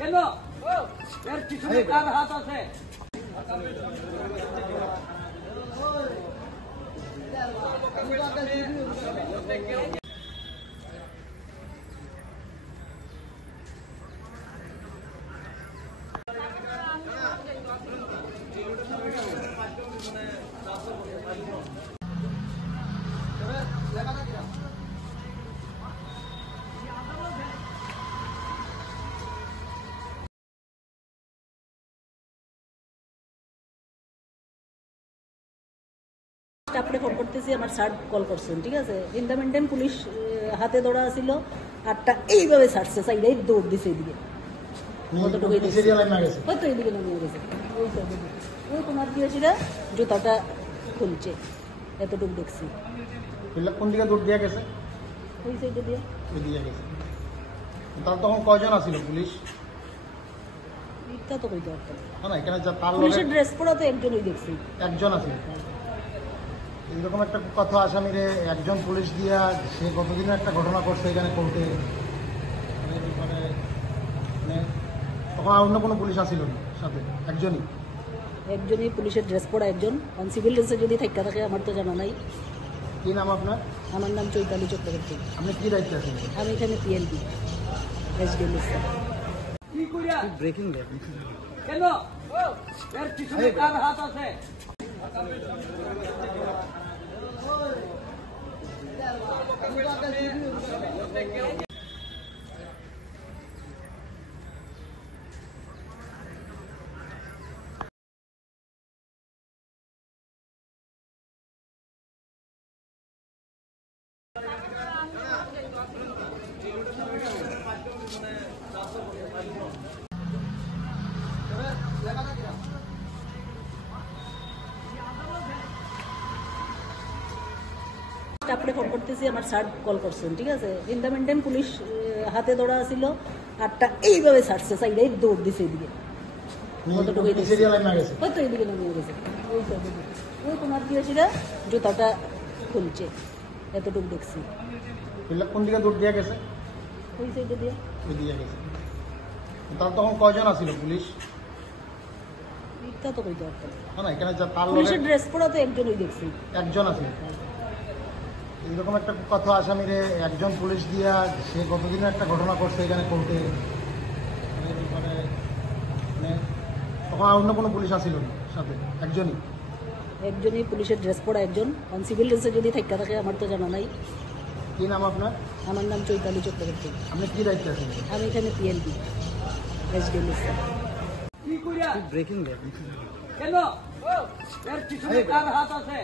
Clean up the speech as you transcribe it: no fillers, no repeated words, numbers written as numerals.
কেন এর পিছনে কার হাত আছে? আপনি ফোন করতেছি, আমার স্যার কল করছেন, ঠিক আছে। In the meantime police হাতে ধরা ছিল, আটটা এইভাবে ছাড়ছে, সাইডে দৌড় দিছে এদিকে, হয়তো এদিকে নামিয়ে গেছে। ওই তোমার কি হয়েছিল, জুতাটা খুলছে, এতটুকু দেখছি। কোন দিকে দৌড় দিয়ে গেছে? ওই সাইডে দিয়ে গেছে। তার তখন কয়জন আছিল পুলিশ? এটা তো কইতে পারতাম না, এখানে তার পুলিশের ড্রেস পরা তো একজনই দেখছি। একজন আছে। এইরকম একটা কথা আসামিরে একজন পুলিশ দিয়া সে গতদিনের একটা ঘটনা করছে এখানে কোর্টে, তখন অন্য কোনো পুলিশ আসিল না সাথে? একজনই পুলিশের ড্রেস পরা একজন, অন সিভিল ড্রেসে যদি থাকা থাকে আমার তো জানা নাই। কি নাম আপনার? আমার নাম চৈতালি চক্রবর্তী। আপনি কি দায়িত্বে আছেন? আমি এখানে পিএলপি এসডিএলএস। কি কইরা ব্রেকিং কেন এর পিছনে কার হাত আছে? আপনি ফোন করতেছি, আমার স্যার কল করছেন, ঠিক আছে। In the meantime police হাতে ধরা ছিল, আটটা এইভাবে ছাড়ছে, সাইডে দৌড় দিছে এদিকে, হয়তো এদিকে নামিয়ে গেছে। ওই সাইডে ওই তোমার কি হয়েছিল, জুতাটা খুলছে, এতটুকু দেখছি। কোন দিকে দৌড় দিয়ে গেছে? ওই সাইডে দিয়ে গেছে। তার তখন কয়জন আছিল পুলিশ? এটা তো কইতে পারতাম না, এখানে তার পুলিশের ড্রেস পরা তো একজনই দেখছি। একজন আছে। এইরকম একটা কথা আসামিরে একজন পুলিশ দিয়া সে গতদিনের একটা ঘটনা করছে এখানে কোর্টে, তখন অন্য কোনো পুলিশ আসিল না সাথে? একজনই পুলিশের ড্রেস পরা একজন, অন সিভিল ড্রেসে যদি থাকা থাকে আমার তো জানা নাই। কি নাম আপনার? আমার নাম চৈতালি চক্রবর্তী। আপনি কি দায়িত্বে আছেন? আমি এখানে পিএলপি এসডিএলএস। কি কইরা ব্রেকিং কেন এর পিছনে কার হাত আছে?